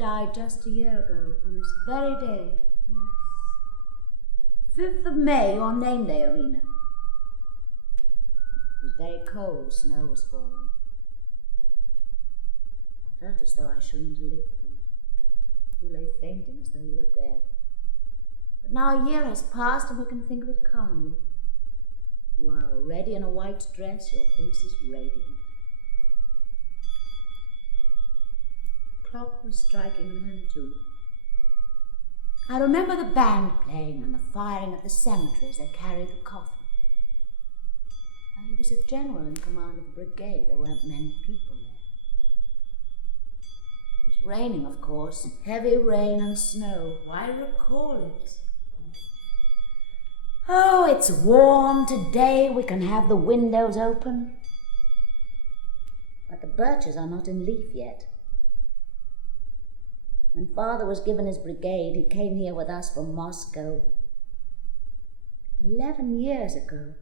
died just a year ago, on this very day. Yes. 5th of May, your name day, Irina. It was very cold, snow was falling. I felt as though I shouldn't live through it. You lay fainting as though you were dead. But now a year has passed and we can think of it calmly. You are already in a white dress, your face is radiant. The clock was striking then too. I remember the band playing and the firing at the cemetery as they carried the coffin. Now, he was a general in command of the brigade. There weren't many people there. It was raining, of course, heavy rain and snow. I recall it. Oh, it's warm today. We can have the windows open. But the birches are not in leaf yet. When Father was given his brigade, he came here with us from Moscow 11 years ago.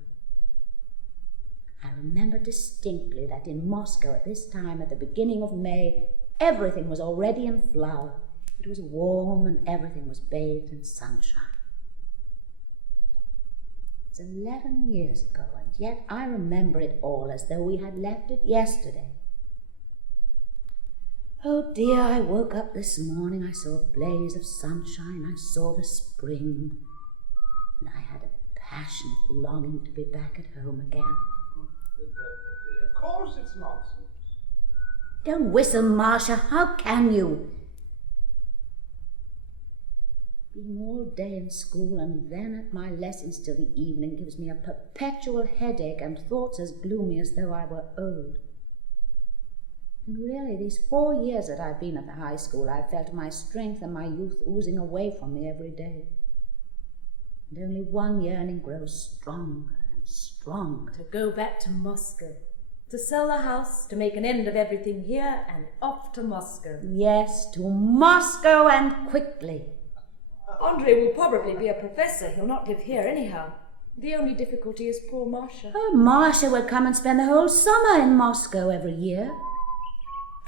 I remember distinctly that in Moscow at this time, at the beginning of May, everything was already in flower. It was warm and everything was bathed in sunshine. It's 11 years ago, and yet I remember it all as though we had left it yesterday. Oh dear, I woke up this morning, I saw a blaze of sunshine, I saw the spring, and I had a passionate longing to be back at home again. Of course it's nonsense. Don't whistle, Marcia, how can you? Being all day in school and then at my lessons till the evening gives me a perpetual headache and thoughts as gloomy as though I were old. And really, these 4 years that I've been at the high school, I've felt my strength and my youth oozing away from me every day. And only one yearning grows stronger and stronger. To go back to Moscow. To sell the house, to make an end of everything here, and off to Moscow. Yes, to Moscow, and quickly. Andre will probably be a professor. He'll not live here anyhow. The only difficulty is poor Marcia. Oh, Marcia will come and spend the whole summer in Moscow every year.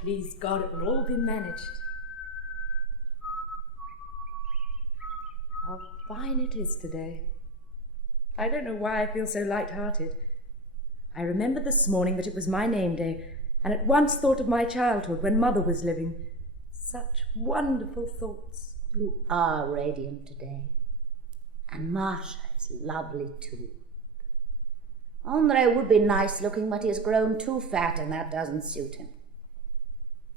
Please God, it will all be managed. How fine it is today. I don't know why I feel so light-hearted. I remembered this morning that it was my name day, and at once thought of my childhood when Mother was living. Such wonderful thoughts. You are radiant today, and Marcia is lovely too. Andre would be nice looking, but he has grown too fat, and that doesn't suit him.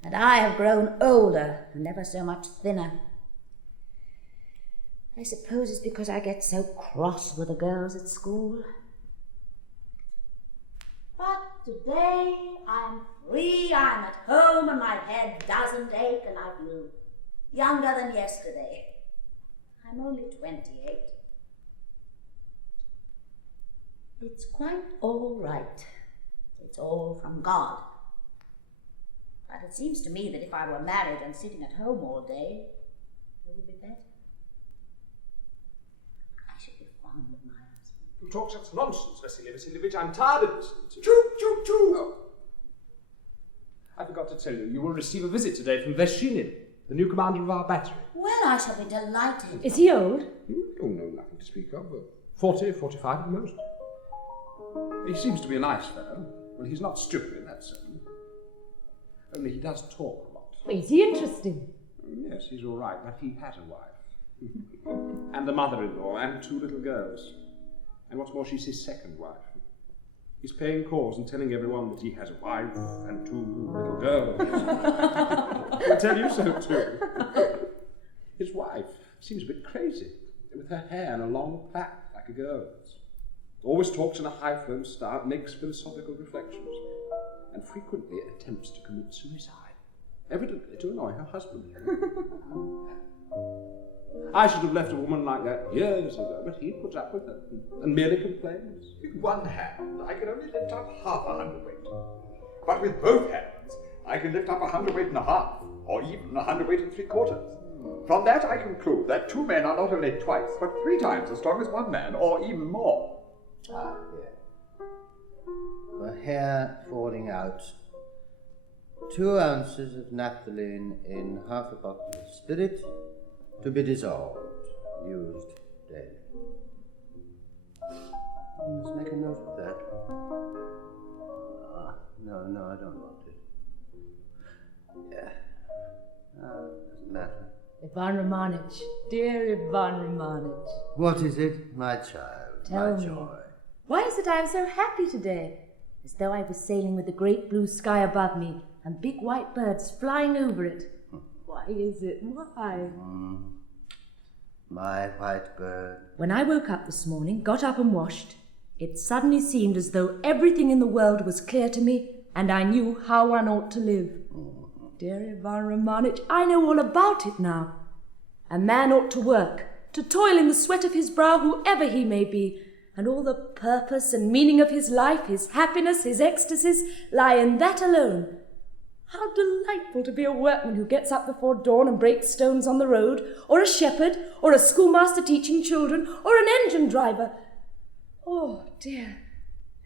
And I have grown older and ever so much thinner. I suppose it's because I get so cross with the girls at school. But today I'm free, I'm at home, and my head doesn't ache, and I feel younger than yesterday. I'm only 28. It's quite all right. It's all from God. But it seems to me that if I were married and sitting at home all day, it would be better. I should be fond of my husband. You talk such nonsense, Vasily Vasilievich. I'm tired of listening to you. Choo, choo, choo! Oh. I forgot to tell you, you will receive a visit today from Vershinin, the new commander of our battery. Well, I shall be delighted. Is he old? Oh, no, nothing to speak of. 40, 45 at most. He seems to be a nice fellow. Well, he's not stupid, that's certain. Only he does talk a lot. Is he interesting? Yes, he's all right, but he has a wife. And a mother-in-law, and 2 little girls. And what's more, she's his second wife. He's paying calls and telling everyone that he has a wife and 2 little girls. He'll tell you so, too. His wife seems a bit crazy, with her hair in a long plait like a girl's. Always talks in a high-flown style, makes philosophical reflections, and frequently attempts to commit suicide, evidently to annoy her husband. I should have left a woman like that years ago, but he puts up with her and merely complains. With one hand, I can only lift up half a hundredweight. But with both hands, I can lift up 100 weight and a half, or even 100 weight and 3/4. From that I conclude that 2 men are not only twice, but 3 times as strong as 1 man, or even more. Ah, yeah. The hair falling out. 2 ounces of naphthalene in half a bottle of spirit to be dissolved, used daily. Let's make a note of that. No, I don't want it. Yeah. Doesn't matter. Ivan Romanich, dear Ivan Romanich. What is it, my child? Tell my me. joy. Why is it I am so happy today? As though I was sailing with the great blue sky above me and big white birds flying over it. Why is it? Why? My white bird. When I woke up this morning, got up and washed, it suddenly seemed as though everything in the world was clear to me and I knew how one ought to live. Dear Ivan Romanich, I know all about it now. A man ought to work, to toil in the sweat of his brow, whoever he may be, and all the purpose and meaning of his life, his happiness, his ecstasies, lie in that alone. How delightful to be a workman who gets up before dawn and breaks stones on the road, or a shepherd, or a schoolmaster teaching children, or an engine driver. Oh, dear.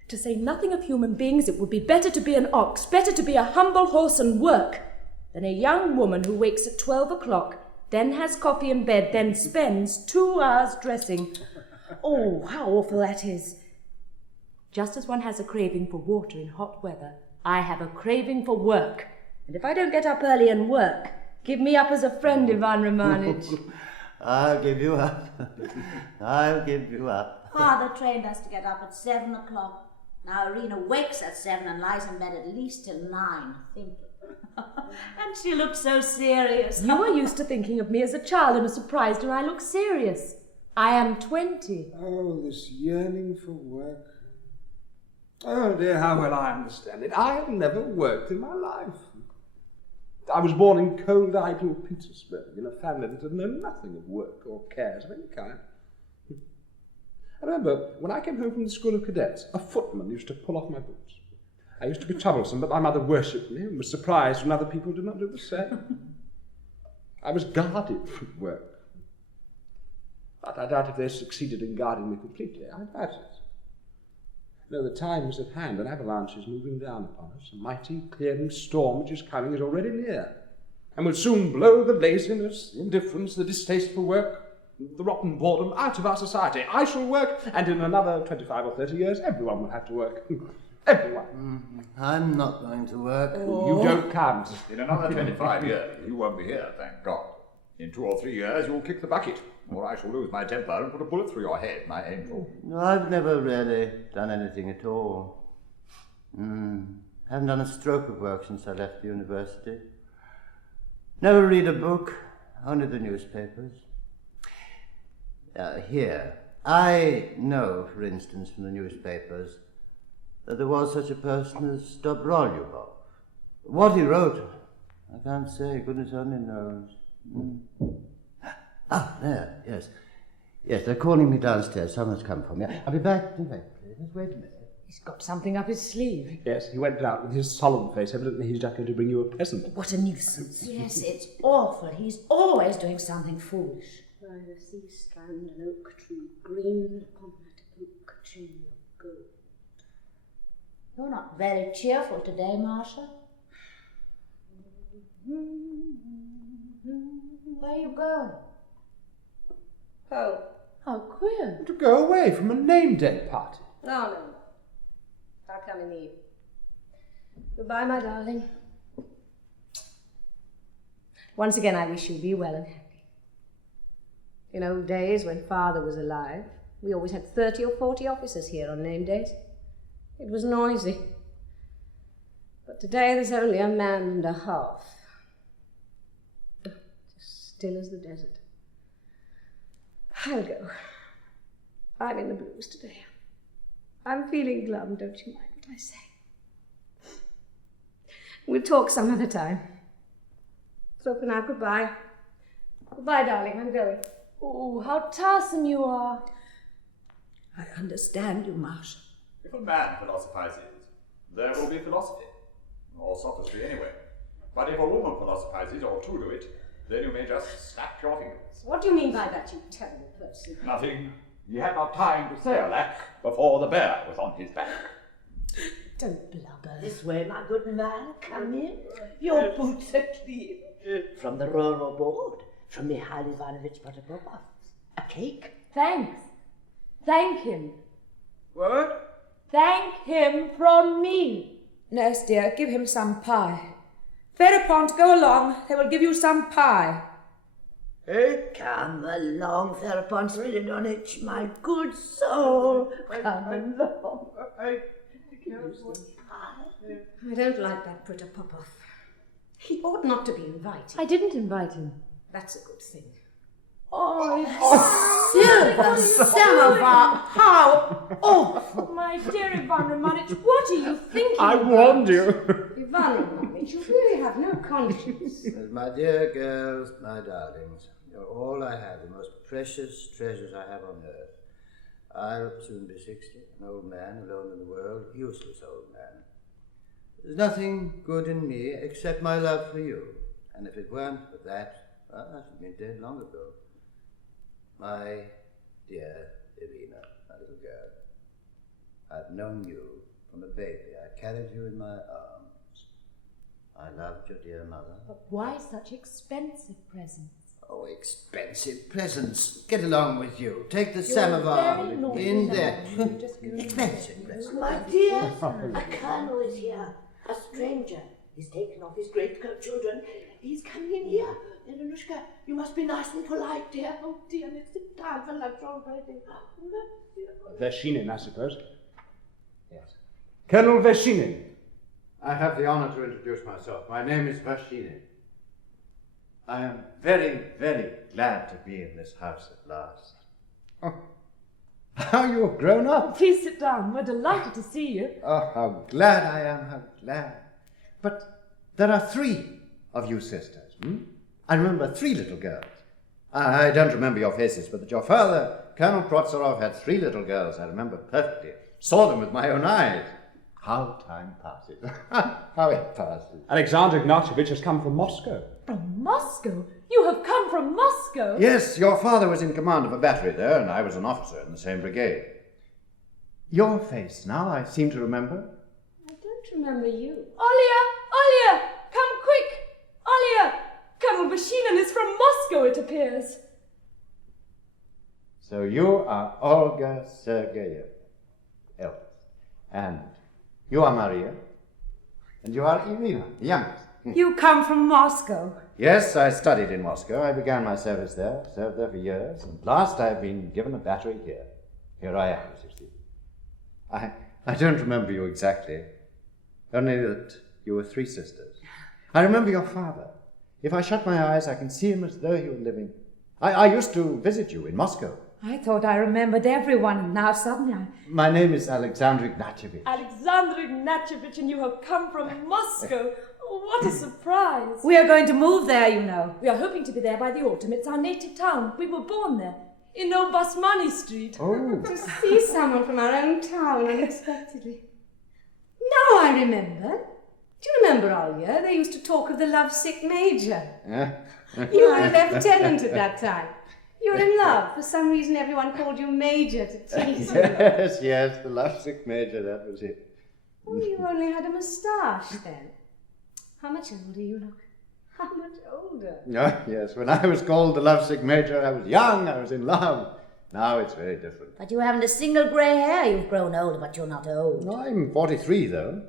To say nothing of human beings, it would be better to be an ox, better to be a humble horse and work, than a young woman who wakes at 12 o'clock, then has coffee in bed, then spends 2 hours dressing. Oh, how awful that is. Just as one has a craving for water in hot weather, I have a craving for work. And if I don't get up early and work, give me up as a friend, Ivan Romanich. I'll give you up. I'll give you up. Father trained us to get up at 7 o'clock. Now Irina wakes at 7 and lies in bed at least till 9, thinking. And she looks so serious. You are used to thinking of me as a child and are surprised when I look serious. I am 20. Oh, this yearning for work. Oh dear, how well I understand it. I have never worked in my life. I was born in cold, idle Petersburg, in a family that had known nothing of work or cares of any kind. I remember when I came home from the School of Cadets, a footman used to pull off my boots. I used to be troublesome, but my mother worshipped me and was surprised when other people did not do the same. I was guarded from work. But I doubt if they succeeded in guarding me completely. I doubt it. No, the time is at hand. An avalanche is moving down upon us. A mighty clearing storm which is coming is already near, and will soon blow the laziness, the indifference, the distaste for work, the rotten boredom out of our society. I shall work, and in another 25 or 30 years, everyone will have to work. Everyone. I'm not going to work. You don't count. In another 25 years, you won't be here, thank God. In 2 or 3 years, you'll kick the bucket, or I shall lose my temper and put a bullet through your head, my angel. No, I've never really done anything at all. Haven't done a stroke of work since I left the university. Never read a book, only the newspapers. Here, I know, for instance, from the newspapers, that there was such a person as Dobrolyubov. What he wrote, I can't say, goodness only knows. There, yes. Yes, they're calling me downstairs. Someone's come for me. I'll be back. Just wait a minute. He's got something up his sleeve. Yes, he went out with his solemn face. Evidently he's just going to bring you a present. What a nuisance. Yes, it's awful. He's always doing something foolish. By the sea strand an oak tree, green upon that oak tree of gold. You're not very cheerful today, Marcia. Where are you going? Oh, How queer. To go away from a name day party. no. I'll come in the evening. Goodbye, my darling. Once again, I wish you be well and happy. In old days, when Father was alive, we always had 30 or 40 officers here on name days. It was noisy. But today there's only a man and a half. Just still as the desert. I'll go. I'm in the blues today. I'm feeling glum, don't you mind what I say? We'll talk some other time. So for now, goodbye. Goodbye, darling, I'm going. Oh, how tiresome you are. I understand you, Marcia. If a man philosophizes, there will be philosophy. Or sophistry, anyway. But if a woman philosophizes, or two do it, then you may just snap your fingers. What do you mean by that, you terrible person? Nothing. He had not time to say a lack before the bear was on his back. Don't blubber. This way, my good man, come in. Your boots are clean. From the Royal Board, from Mikhail Ivanovich Protopopov. A cake. Thanks. Thank him. What? Thank him from me. Nurse dear, give him some pie. Thereupon, go along. They will give you some pie. Come along, Theropon Spiridonich, my good soul. Come along. I don't like that Protopopov. He ought not to be invited. I didn't invite him. That's a good thing. Silver samovar, how awful! My dear Ivan Romanich, what are you thinking I about? warned you. Ivan Ivanovich, you really have no conscience. My dear girls, my darlings, you're all I have, the most precious treasures I have on earth. I'll soon be 60, an old man alone in the world, useless old man. There's nothing good in me except my love for you, and if it weren't for that, well, I should have been dead long ago. My dear Irina, my little girl, I've known you from a baby. I carried you in my arms. I loved your dear mother. But why such expensive presents? Oh, expensive presents. Get along with you. Take the You're samovar very naughty in now. there. You just go Expensive presents. My dear, a colonel is here. A stranger. He's taken off his great-coat, children. He's coming in here. Ivanushka, you must be nice and polite, dear. Oh, dear, it's the time for lunch already. Vershinin, I suppose. Yes. Colonel Vershinin. I have the honor to introduce myself. My name is Vershinin. I am very, very glad to be in this house at last. Oh, how you have grown up. Please sit down. We're delighted to see you. Oh, how glad I am, how glad. But there are 3 of you sisters, I remember 3 little girls. I don't remember your faces, but that your father, Colonel Protsarov, had 3 little girls, I remember perfectly. Saw them with my own eyes. How time passes. How it passes. Alexander Ignatievich has come from Moscow. From Moscow? You have come from Moscow? Yes, your father was in command of a battery there, and I was an officer in the same brigade. Your face now, I seem to remember. I don't remember you. Olya! Come quick! Olya! Colonel Vershinin is from Moscow, it appears. So you are Olga Sergeyevna, eldest, and you are Maria, and you are Irina, the youngest. You come from Moscow. Yes, I studied in Moscow. I began my service there, served there for years, and last I've been given a battery here. Here I am, as you see. I don't remember you exactly, only that you were 3 sisters. I remember your father. If I shut my eyes, I can see him as though he were living. I used to visit you in Moscow. I thought I remembered everyone, and now suddenly My name is Alexander Ignatievich. Alexander Ignatievich, and you have come from Moscow. Oh, what a surprise. We are going to move there, you know. We are hoping to be there by the autumn. It's our native town. We were born there, in Old Basmani Street. Oh. To see someone from our own town unexpectedly. Now I remember. Do you remember, Olya? They used to talk of the lovesick major. You were a lieutenant at that time. You were in love. For some reason, everyone called you Major to tease you. Yes, the lovesick major, that was it. Oh, you only had a moustache then. How much older you look? How much older? Oh, yes, when I was called the lovesick major, I was young, I was in love. Now it's very different. But you haven't a single grey hair. You've grown older, but you're not old. I'm 43, though.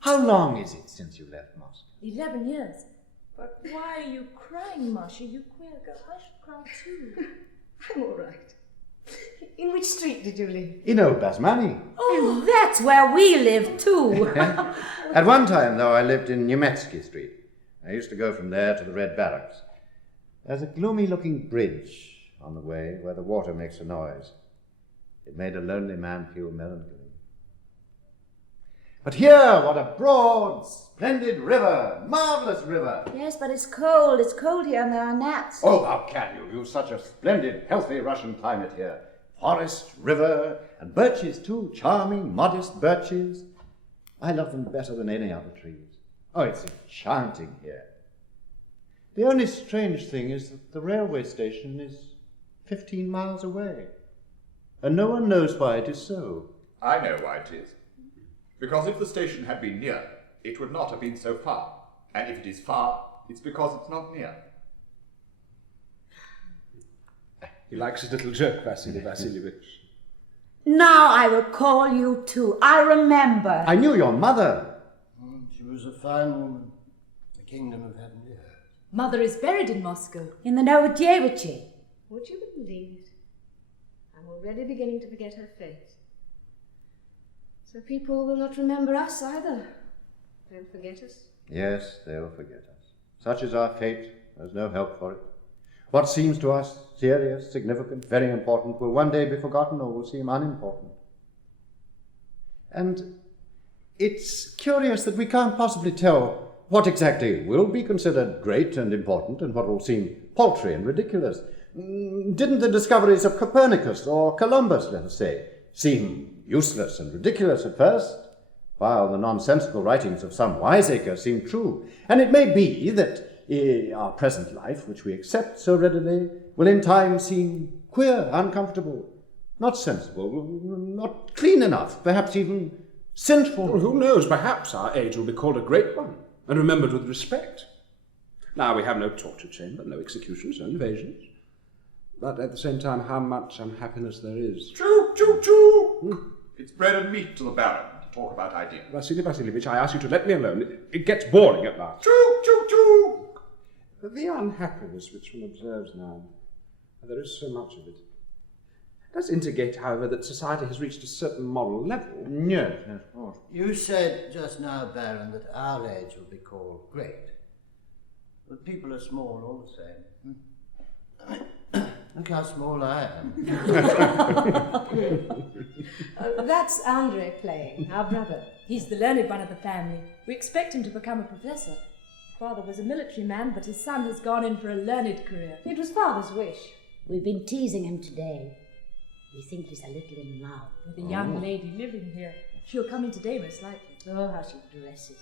How long is it since you left Moscow? 11 years. But why are you crying, Masha? You queer girl. I should cry too. I'm all right. In which street did you live? In Old Basmani. Oh, that's where we live too. At one time, though, I lived in Nemetsky Street. I used to go from there to the Red Barracks. There's a gloomy-looking bridge on the way where the water makes a noise. It made a lonely man feel melancholy. But here, what a broad, splendid river, marvellous river. Yes, but it's cold. It's cold here and there are gnats. Oh, how can you? You've such a splendid, healthy Russian climate here. Forest, river, and birches too, charming, modest birches. I love them better than any other trees. Oh, it's enchanting here. The only strange thing is that the railway station is 15 miles away, and no one knows why it is so. I know why it is. Because if the station had been near, it would not have been so far. And if it is far, it's because it's not near. He likes his little joke, Vasily Vasilievich. Now I will call you too. I remember. I knew your mother. She was a fine woman. The kingdom of heaven. Yes. Mother is buried in Moscow. In the Novodevichy. Would you believe it? I'm already beginning to forget her face. So people will not remember us either. They'll forget us. Yes, they'll forget us. Such is our fate. There's no help for it. What seems to us serious, significant, very important will one day be forgotten or will seem unimportant. And it's curious that we can't possibly tell what exactly will be considered great and important and what will seem paltry and ridiculous. Didn't the discoveries of Copernicus or Columbus, let us say, seem useless and ridiculous at first, while the nonsensical writings of some wiseacre seem true? And it may be that our present life, which we accept so readily, will in time seem queer, uncomfortable, not sensible, not clean enough, perhaps even sinful. Well, who knows? Perhaps our age will be called a great one and remembered with respect. Now we have no torture chamber, no executions, no invasions. But at the same time, how much unhappiness there is. Choo, choo, choo! It's bread and meat to the Baron to talk about ideas. Vasily Vasilievich, I ask you to let me alone. It gets boring at last. Choo, choo, choo! The unhappiness which one observes now, there is so much of it, does indicate, however, that society has reached a certain moral level. Yes, of course. You said just now, Baron, that our age will be called great. But people are small all the same. Look how small I am. That's Andre playing, our brother. He's the learned one of the family. We expect him to become a professor. Father was a military man, but his son has gone in for a learned career. It was Father's wish. We've been teasing him today. We think he's a little in love. With a young lady living here. She'll come in today, most likely. Oh, how she dresses.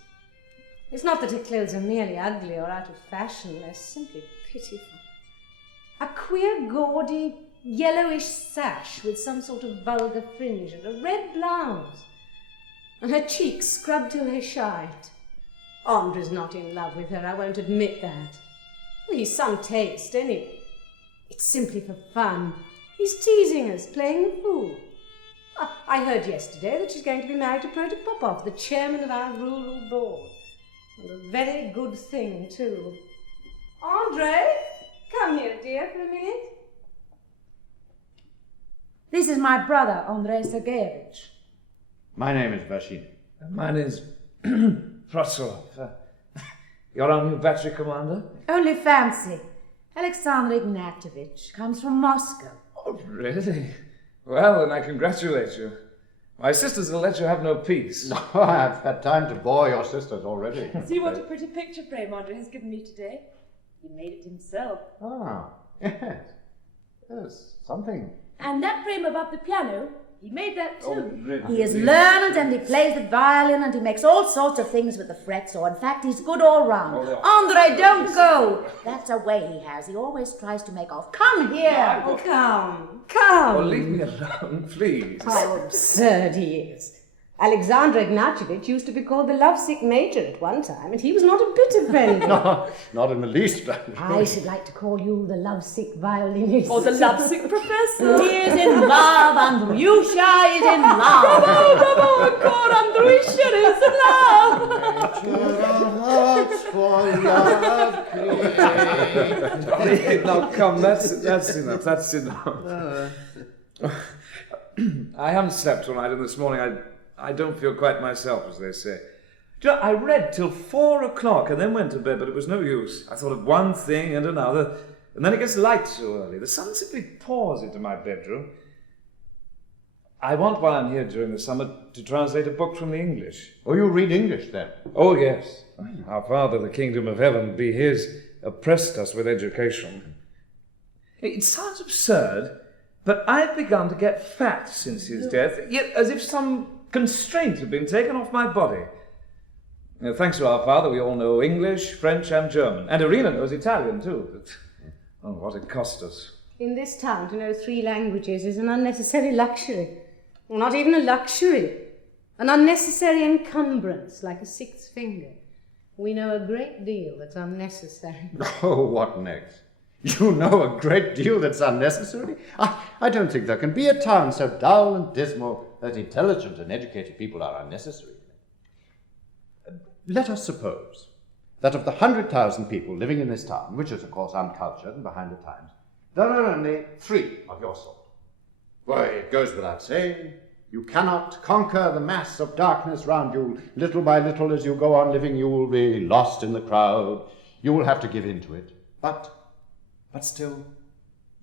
It's not that her clothes are merely ugly or out of fashion, they're simply pitiful. A queer, gaudy, yellowish sash with some sort of vulgar fringe and a red blouse. And her cheeks scrubbed till they shined. Andre's not in love with her, I won't admit that. Well, he's some taste, anyway. It's simply for fun. He's teasing us, playing the fool. I heard yesterday that she's going to be married to Protopopov, the chairman of our rural board. And a very good thing, too. Andre, come here, dear, for a minute. This is my brother, Andrei Sergeyevich. My name is Vasily. Mine is Prosorov. You're our new battery commander? Only fancy. Alexander Ignatievich comes from Moscow. Oh, really? Well, then I congratulate you. My sisters will let you have no peace. No, I've had time to bore your sisters already. See what a pretty picture frame Andre has given me today. He made it himself. Ah, yes. Yes, something. And that frame above the piano, he made that too. Oh, really? He is learned and he plays the violin and he makes all sorts of things with the fretsaw. In fact, he's good all round. Andre, don't go. That's a way he has. He always tries to make off. Come here. Oh, come. Oh, leave me alone, please. How absurd he is. Alexander Ignatievich used to be called the lovesick major at one time, and he was not a bit offended. No, not in the least. I should like to call you the lovesick violinist. Or the lovesick professor. He is in love. Andryusha is in love. Bravo, encore, Andryusha is in love. Now come, that's enough, that's enough. I haven't slept all night, and this morning I don't feel quite myself, as they say. Do you know, I read till 4 o'clock and then went to bed, but it was no use. I thought of one thing and another, and then it gets light so early. The sun simply pours into my bedroom. I want, while I'm here during the summer, to translate a book from the English. Oh, you read English, then? Oh, yes. Our Father, the kingdom of heaven, be his, oppressed us with education. It sounds absurd, but I've begun to get fat since his death, yet as if some constraint had been taken off my body. Thanks to our Father, we all know English, French, and German. And Irina knows Italian, too. But, oh, what it cost us. In this town, to know 3 languages is an unnecessary luxury. Not even a luxury. An unnecessary encumbrance, like a sixth finger. We know a great deal that's unnecessary. Oh, what next? You know a great deal that's unnecessary? I don't think there can be a town so dull and dismal that intelligent and educated people are unnecessary. Let us suppose that of the 100,000 people living in this town, which is of course uncultured and behind the times, there are only 3 of your sort. Why, it goes without saying, you cannot conquer the mass of darkness round you. Little by little, as you go on living, you will be lost in the crowd. You will have to give in to it. But still,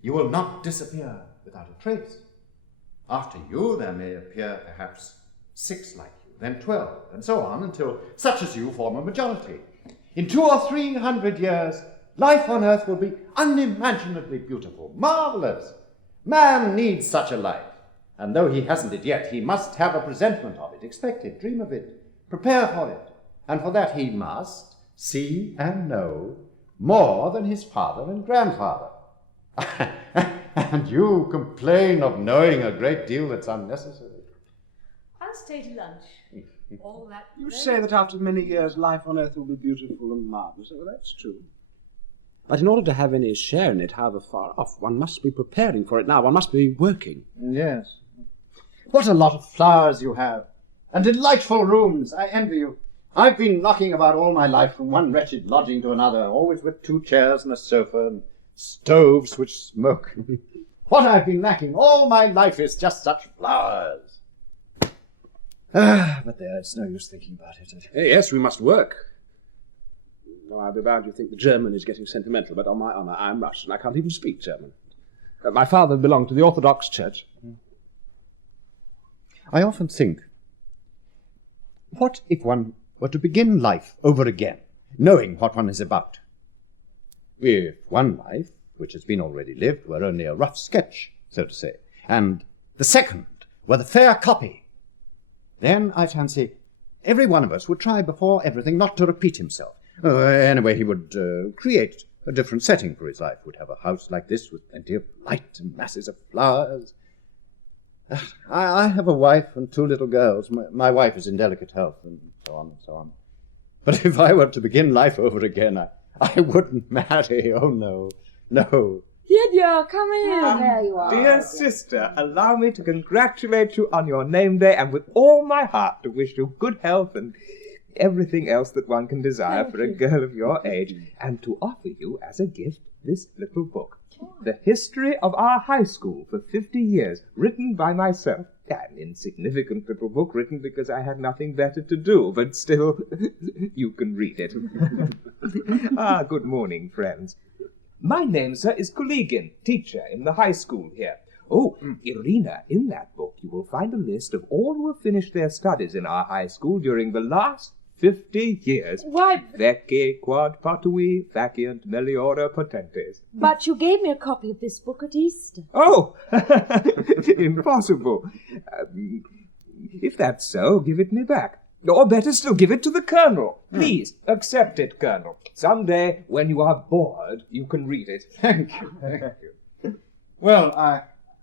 you will not disappear without a trace. After you, there may appear perhaps 6 like you, then 12, and so on, until such as you form a majority. In 200 or 300 years, life on earth will be unimaginably beautiful, marvelous. Man needs such a life, and though he hasn't it yet, he must have a presentiment of it, expect it, dream of it, prepare for it, and for that he must see and know more than his father and grandfather. And you complain of knowing a great deal that's unnecessary. I'll stay to lunch. All that. You say that after many years life on earth will be beautiful and marvellous. Well, that's true. But in order to have any share in it, however far off, one must be preparing for it now. One must be working. Yes. What a lot of flowers you have, and delightful rooms. I envy you. I've been knocking about all my life from one wretched lodging to another, always with 2 chairs and a sofa and stoves which smoke. What I've been lacking all my life is just such flowers. But there, it's no use thinking about it. Yes, we must work. No, I'll be bound you think the German is getting sentimental, but on my honour, I'm Russian. I can't even speak German. My father belonged to the Orthodox Church. I often think, what if one were to begin life over again, knowing what one is about? If one life, which has been already lived, were only a rough sketch, so to say, and the second were the fair copy, then I fancy every one of us would try before everything not to repeat himself. Anyway, he would create a different setting for his life, would have a house like this with plenty of light and masses of flowers. I have a wife and 2 little girls. My wife is in delicate health, and so on and so on. But if I were to begin life over again, I wouldn't marry. Oh, no, no. Lydia, come in. There you are. Dear sister, allow me to congratulate you on your name day, and with all my heart to wish you good health and everything else that one can desire for a girl of your age, and to offer you as a gift this little book. The history of our high school for 50 years, written by myself. An insignificant little book written because I had nothing better to do, but still, you can read it. Good morning, friends. My name, sir, is Kuligin, teacher in the high school here. Oh, Irina, in that book you will find a list of all who have finished their studies in our high school during the last 50 years. Why? Vece quad patui faciant meliora potentes. But you gave me a copy of this book at Easter. Oh, impossible. If that's so, give it me back. Or better still, give it to the Colonel. Please, accept it, Colonel. Some day, when you are bored, you can read it. Thank you, thank you. Well,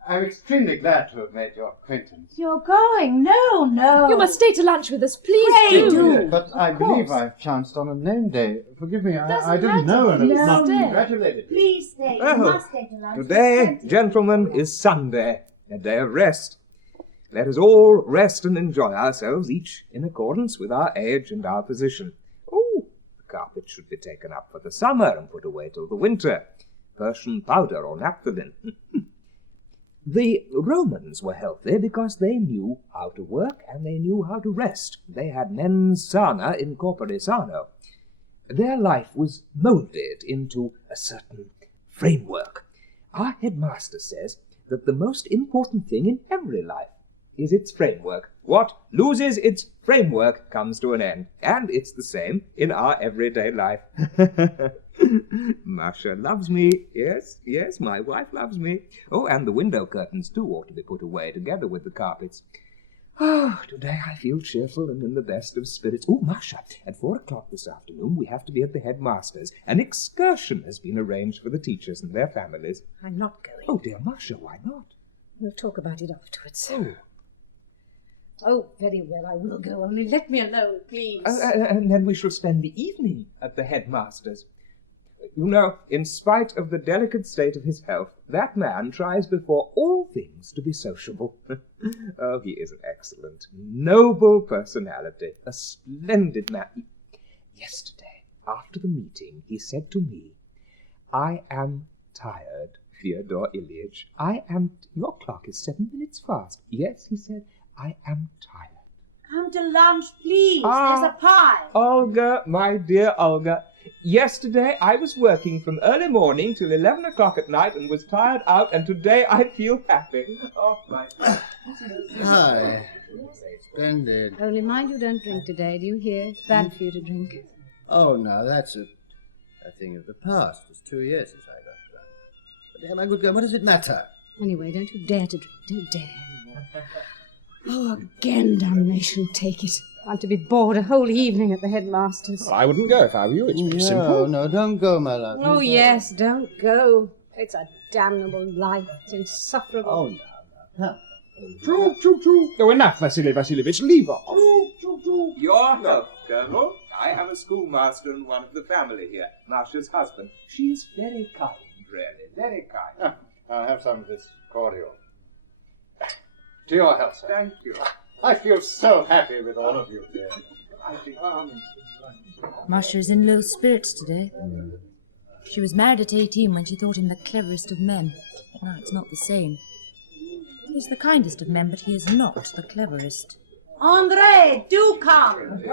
I'm extremely glad to have made your acquaintance. You're going? No. You must stay to lunch with us, please. Pray do. But I believe I've chanced on a name day. Forgive me, I didn't know, and Please it's not stay. congratulated. Please stay. Oh, You must stay to lunch. Today, gentlemen, is Sunday, a day of rest. Let us all rest and enjoy ourselves, each in accordance with our age and our position. Oh, the carpet should be taken up for the summer and put away till the winter. Persian powder or naphthalene. The Romans were healthy because they knew how to work and they knew how to rest. They had mens sana in corpore sano. Their life was moulded into a certain framework. Our headmaster says that the most important thing in every life is its framework. What loses its framework comes to an end. And it's the same in our everyday life. Masha loves me. Yes, my wife loves me. Oh, and the window curtains, too, ought to be put away together with the carpets. Today I feel cheerful and in the best of spirits. Oh, Masha, at 4 o'clock this afternoon we have to be at the headmaster's. An excursion has been arranged for the teachers and their families. I'm not going. Oh, dear Masha, why not? We'll talk about it afterwards. Oh. Oh, very well, I will go. Only let me alone, please. And then we shall spend the evening at the headmaster's. You know, in spite of the delicate state of his health, that man tries before all things to be sociable. Oh, he is an excellent, noble personality, a splendid man. Yesterday, after the meeting, he said to me, "I am tired, Fyodor Ilyich. Your clock is 7 minutes fast." Yes, he said, "I am tired." Come to lunch, please. There's a pie. Olga, my dear Olga, yesterday I was working from early morning till 11 o'clock at night and was tired out, and today I feel happy. Oh, my... Hi. Splendid. Only mind you don't drink today, do you hear? It's bad for you to drink. Oh, no, that's a thing of the past. It's 2 years since I got drunk. But, my good girl, what does it matter? Anyway, don't you dare to drink. Don't dare. Oh, again, damnation take it. I'm to be bored a whole evening at the headmaster's. Well, I wouldn't go if I were you. It's pretty simple. No, don't go, my love. Oh, yes, don't go. It's a damnable life. It's insufferable. Oh, no. Choo, choo, choo. Oh, enough, Vasily Vasilievich. Leave off. Choo, choo, choo. Your health, Colonel. I am a schoolmaster and one of the family here, Masha's husband. She is very kind, really, very kind. I'll have some of this cordial. To your health, sir. Thank you. I feel so happy with all of you, dear. Masha is in low spirits today. She was married at 18 when she thought him the cleverest of men. Now it's not the same. He's the kindest of men, but he is not the cleverest. Andre, do come.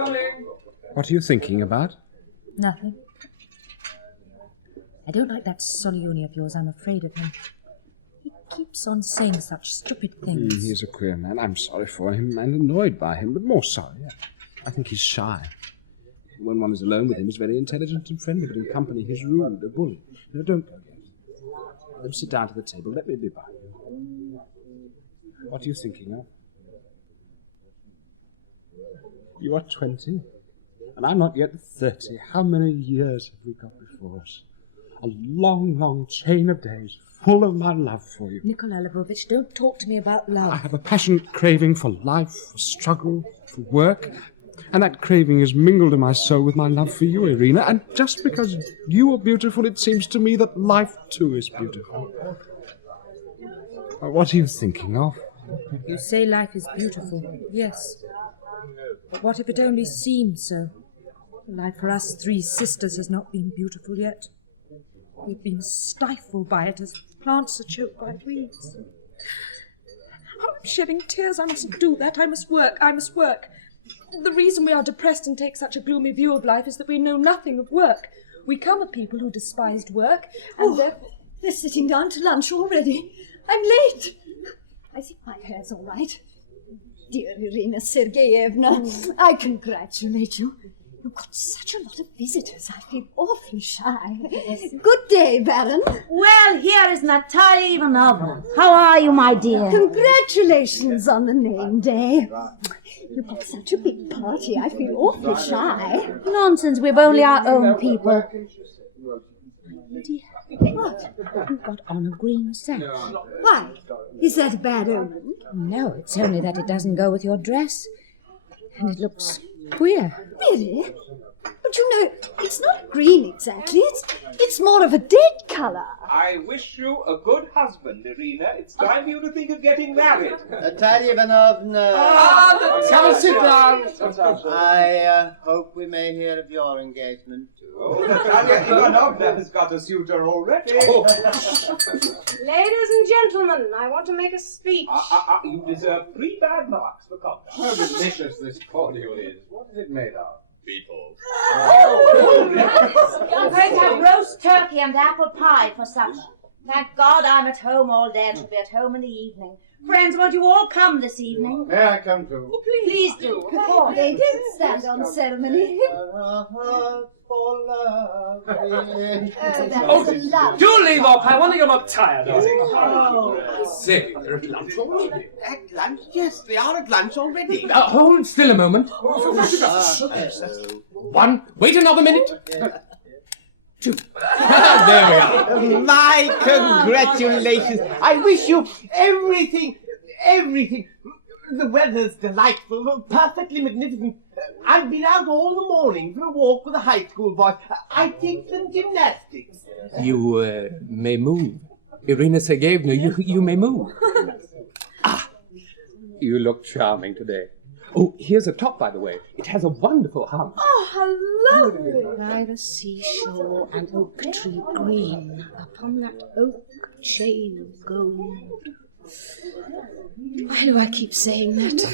What are you thinking about? Nothing. I don't like that Solioni of yours. I'm afraid of him. He keeps on saying such stupid things. He's a queer man. I'm sorry for him and annoyed by him, but more sorry. I think he's shy. When one is alone with him, he's very intelligent and friendly, but in company he's rude, a bully. No, don't go yet. Let him sit down to the table. Let me be by you. What are you thinking of? You are 20, and I'm not yet 30. How many years have we got before us? A long, long chain of days full of my love for you. Nikolai Lvovich, don't talk to me about love. I have a passionate craving for life, for struggle, for work, and that craving is mingled in my soul with my love for you, Irina, and just because you are beautiful, it seems to me that life too is beautiful. What are you thinking of? You say life is beautiful, yes. But what if it only seems so? Life for us 3 sisters has not been beautiful yet. We've been stifled by it as plants are choked by weeds. Oh, I'm shedding tears. I mustn't do that. I must work. The reason we are depressed and take such a gloomy view of life is that we know nothing of work. We come of people who despised work, and they're sitting down to lunch already. I'm late. I think my hair's all right. Dear Irina Sergeyevna, I congratulate you. You've got such a lot of visitors. I feel awfully shy. Good day, Baron. Well, here is Natalia Ivanovna. How are you, my dear? Congratulations on the name day. You've got such a big party. I feel awfully shy. Nonsense. We've only our own people. Dear, what? You've got on a green sash. Why? Is that a bad omen? No, it's only that it doesn't go with your dress. And it looks queer. Really? But you know, it's not green exactly. It's more of a dead colour. I wish you a good husband, Irina. It's time for you to think of getting married. Natalia Ivanovna. Come and sit down. I hope we may hear of your engagement too. Oh, Natalia Ivanovna has got a suitor already. Ladies and gentlemen, I want to make a speech. You deserve 3 bad marks for conduct. How delicious this cordial is. What is it made of? Beetles. I'm going to have roast turkey and apple pie for supper. Thank God I'm at home all day and shall be at home in the evening. Friends, won't you all come this evening? May I come too? Oh, please do. Of course. They didn't stand on ceremony. Do leave off. I wonder you're not tired of it. Say, they're at lunch already. At lunch? Yes, they are at lunch already. Hold still a moment. 1, wait another minute. 2. There we are. My congratulations. I wish you everything The weather's delightful, perfectly magnificent. I've been out all the morning for a walk with a high school boy. I take them gymnastics. You may move. Irina Sergeyevna, you may move. You look charming today. Oh, here's a top, by the way. It has a wonderful hum. Oh, how lovely! By the seashore, an oak tree green, upon that oak chain of gold. Why do I keep saying that?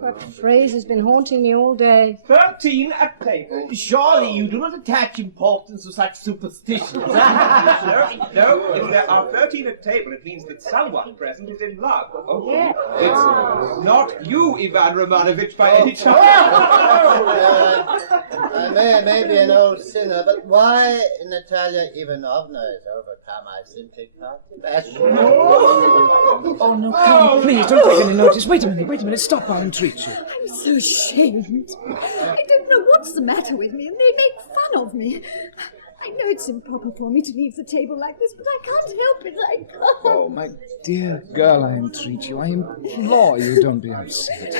That phrase has been haunting me all day. 13 at table. Surely you do not attach importance to such superstitions. No, if there are 13 at table, it means that someone present is in love. Oh, Yeah. It's not you, Ivan Romanovich, by any chance. I may be an old sinner, but why Natalia Ivanovna is overcome, I simply can't imagine. Oh, no, come, please, don't take any notice. Wait a minute, stop, I'll entreat you. I'm so ashamed. I don't know what's the matter with me, and they make fun of me. I know it's improper for me to leave the table like this, but I can't help it. I can't. Oh, my dear girl, I entreat you, I implore you, don't be upset.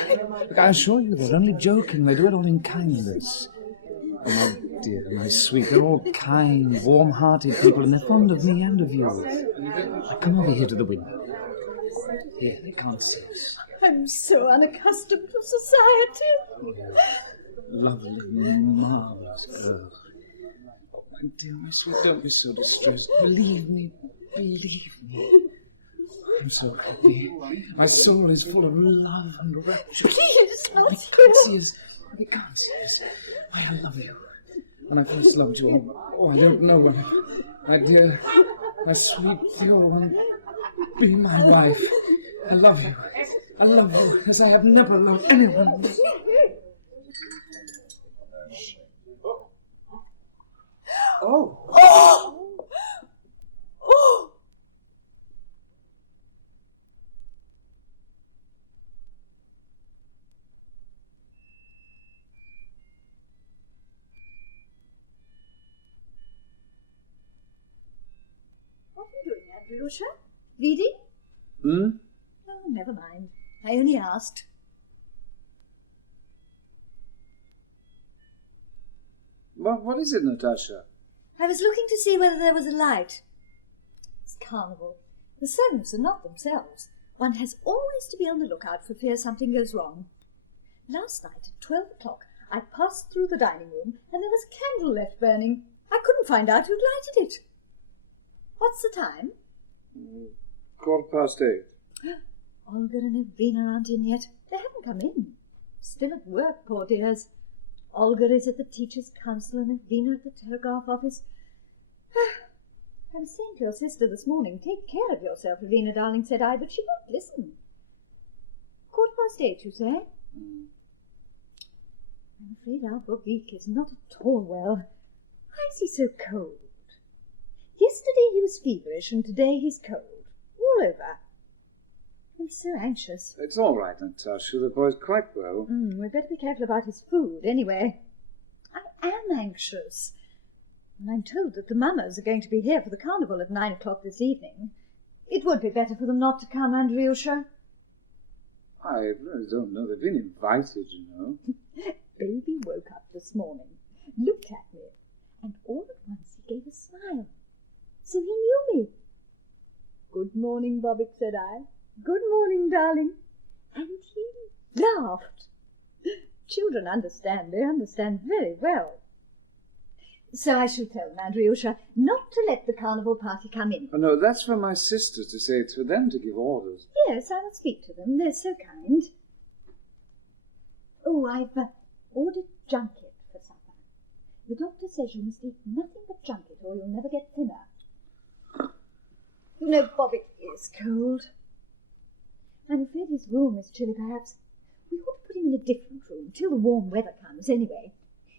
Look, I assure you they're only joking. They do it all in kindness. Oh, my dear, my sweet, they're all kind, warm-hearted people, and they're fond of me and of you. Now, come over here to the window. Here, they can't see us. I'm so unaccustomed to society. Lovely, marvellous girl. Oh, my dear, my sweet, don't be so distressed. Believe me. I'm so happy. My soul is full of love and rapture. Please, not They can't see us. They can't see us. Why, I love you. And I first loved you. Oh, I don't know when. My dear, my sweet dear one, be my wife. I love you. I love you as I have never loved anyone. Oh. Oh! Oh! What are you doing, Andrewsha? Reading? Oh, never mind. I only asked. What is it, Natasha? I was looking to see whether there was a light. It's carnival. The servants are not themselves. One has always to be on the lookout for fear something goes wrong. Last night at 12 o'clock, I passed through the dining room and there was a candle left burning. I couldn't find out who'd lighted it. What's the time? 8:15. Olga and Irina aren't in yet. They haven't come in. Still at work, poor dears. Olga is at the teachers' council and Irina at the telegraph office. I was saying to your sister this morning, take care of yourself, Irina, darling, said I, but she won't listen. 8:15, you say? I'm afraid our Bobik is not at all well. Why is he so cold? Yesterday he was feverish and today he's cold. All over. I'm so anxious. It's all right, Natasha. The boy's quite well. We'd better be careful about his food, anyway. I am anxious. And I'm told that the Mamas are going to be here for the carnival at 9 o'clock this evening. It would be better for them not to come, Andrewsha. I really don't know. They've been invited, you know. Baby woke up this morning, looked at me, and all at once he gave a smile. So he knew me. Good morning, Bobik, said I. Good morning, darling. And he laughed. Children understand. They understand very well. So I shall tell them, Andrewsha, not to let the carnival party come in. Oh, no, that's for my sisters to say. It's for them to give orders. Yes, I will speak to them. They're so kind. Oh, I've ordered junket for supper. The doctor says you must eat nothing but junket or you'll never get thinner. You know, Bobik is cold. I'm afraid his room is chilly, perhaps. We ought to put him in a different room till the warm weather comes, anyway.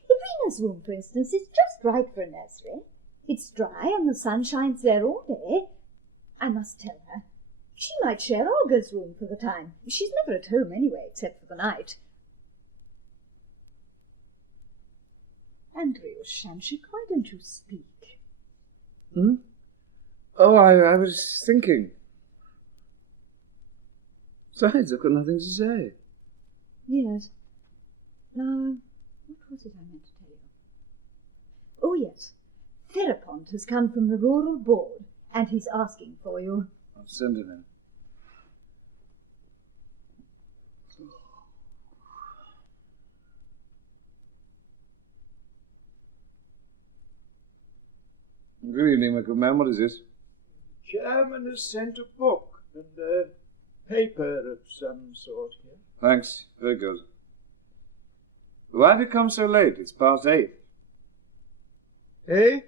Irina's room, for instance, is just right for a nursery. It's dry and the sun shines there all day. I must tell her. She might share Olga's room for the time. She's never at home anyway, except for the night. Andrewsha, why don't you speak? Oh, I was thinking. Besides, I've got nothing to say. Yes. Now, what was it I meant to tell you? Oh, yes. Therapont has come from the Rural Board, and he's asking for you. I'll send him in. Good evening, McKellen. What is this? The chairman has sent a book and a paper of some sort here. Thanks. Very good. Why have you come so late? It's past 8. Eh?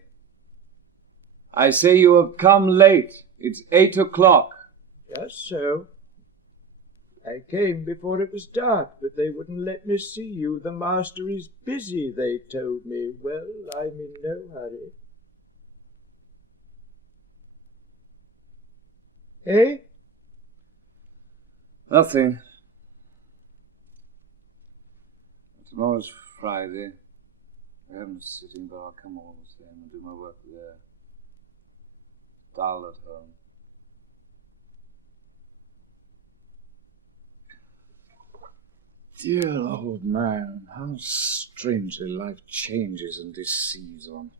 I say you have come late. It's 8 o'clock. Just so. I came before it was dark, but they wouldn't let me see you. The master is busy, they told me. Well, I'm in no hurry. Eh? Nothing. Tomorrow's Friday. I haven't sitting, but I'll come all the same and do my work there. Dull at home. Dear old man, how strangely life changes and deceives one.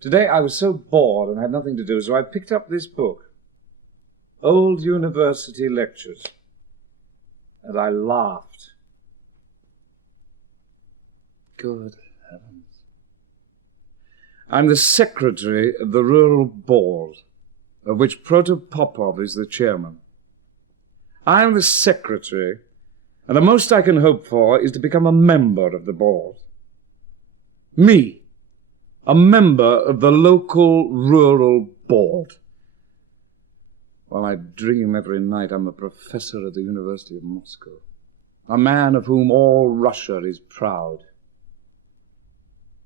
Today I was so bored and had nothing to do, so I picked up this book, Old University Lectures, and I laughed. Good heavens. I'm the secretary of the Rural Board, of which Protopopov is the chairman. I'm the secretary, and the most I can hope for is to become a member of the board. Me, a member of the local Rural Board. While I dream every night I'm a professor at the University of Moscow, a man of whom all Russia is proud.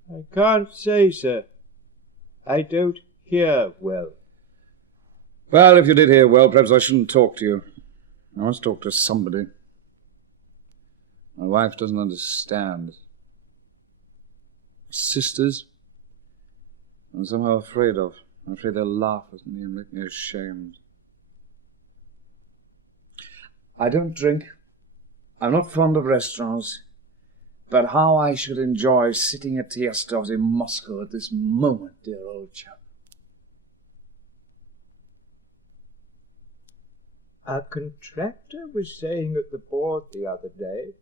I can't say, sir. I don't hear well. Well, if you did hear well, perhaps I shouldn't talk to you. I must talk to somebody. My wife doesn't understand. Sisters, I'm somehow afraid of. I'm afraid they'll laugh at me and make me ashamed. I don't drink. I'm not fond of restaurants. But how I should enjoy sitting at Tiestos in Moscow at this moment, dear old chap. A contractor was saying at the board the other day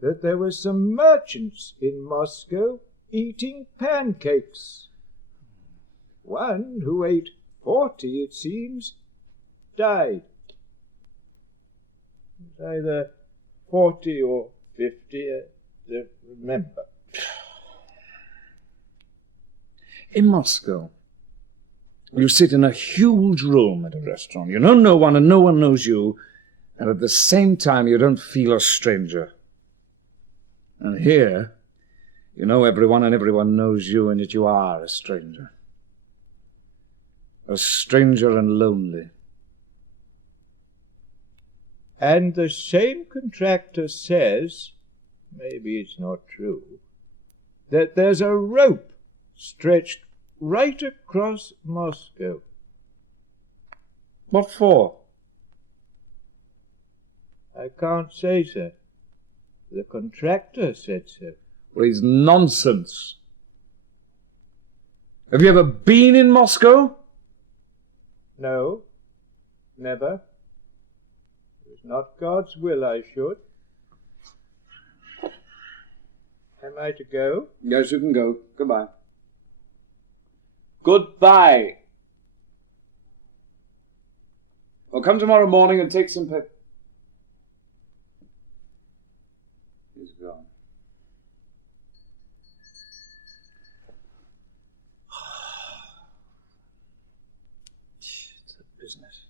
that there were some merchants in Moscow eating pancakes. One who ate 40, it seems, died. It was either 40 or 50, I don't remember. In Moscow, you sit in a huge room at a restaurant. You know no one and no one knows you, and at the same time you don't feel a stranger. And here, you know everyone and everyone knows you, and yet you are a stranger. A stranger and lonely. And the same contractor says, maybe it's not true, that there's a rope stretched right across Moscow. What for? I can't say, sir. The contractor said so. Well, it's nonsense. Have you ever been in Moscow? No, never. It was not God's will I should. Am I to go? Yes, you can go. Goodbye. Goodbye. Well, come tomorrow morning and take some paper. He's gone. It's a business.